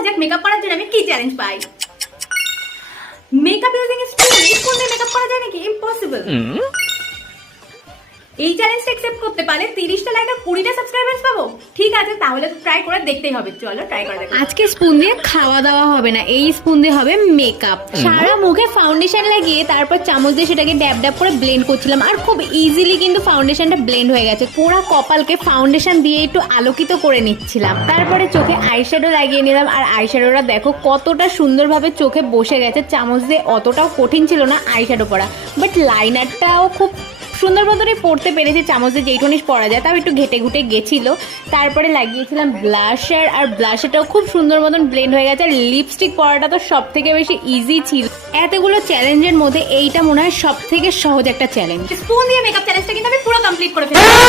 দেখা যাক মেকআপ করার জন্য আমি কি চ্যালেঞ্জ পাই? মেকআপ ইউজিং এই স্পুন মেকআপ করা যায় নাকি? ইম্পসিবল এই চ্যালেঞ্জটা অ্যাকসেপ্ট করতে পারলে তিরিশটা লাইক আর কুড়িটা সাবস্ক্রাইবার্স পাবো। ঠিক আছে তাহলে তো ট্রাই করে দেখতেই হবে। চলো ট্রাই করে দেখো। আজকে স্পুন দিয়ে খাওয়া দাওয়া হবে না এই স্পুন দিয়ে হবে মেকআপ সারা মুখে ফাউন্ডেশন লাগিয়ে তারপর চামচ দিয়ে সেটাকে ড্যাব ড্যাব করে ব্লেন্ড করছিলাম আর খুব ইজিলি কিন্তু ফাউন্ডেশনটা ব্লেন্ড হয়ে গেছে। পুরো কপালকে ফাউন্ডেশন দিয়ে একটু আলোকিত করে নিচ্ছিলাম। তারপরে চোখে আইশ্যাডো লাগিয়ে নিলাম আর আইশ্যাডোটা দেখো কতটা সুন্দরভাবে চোখে বসে গেছে। চামচ দিয়ে অতটাও কঠিন ছিল না আইশ্যাডো পরা বাট লাইনারটাও খুব সুন্দর মতনই পড়তে পেরেছি চামচ দিয়ে যেইটুকুনি পরা যায়, তাও একটু ঘেটে ঘুটে গেছিল। তারপরে লাগিয়েছিলাম ব্লাশার, আর ব্লাশারটাও খুব সুন্দর মতন ব্লেন্ড হয়ে গেছে, আর লিপস্টিক পরাটা তো সব থেকে বেশি ইজি ছিল। এতগুলো চ্যালেঞ্জের মধ্যে এইটা মনে হয় সব থেকে সহজ একটা চ্যালেঞ্জ স্পুন দিয়ে মেকআপ চ্যালেঞ্জটা কিন্তু আমি পুরো কমপ্লিট করে ফেলেছি।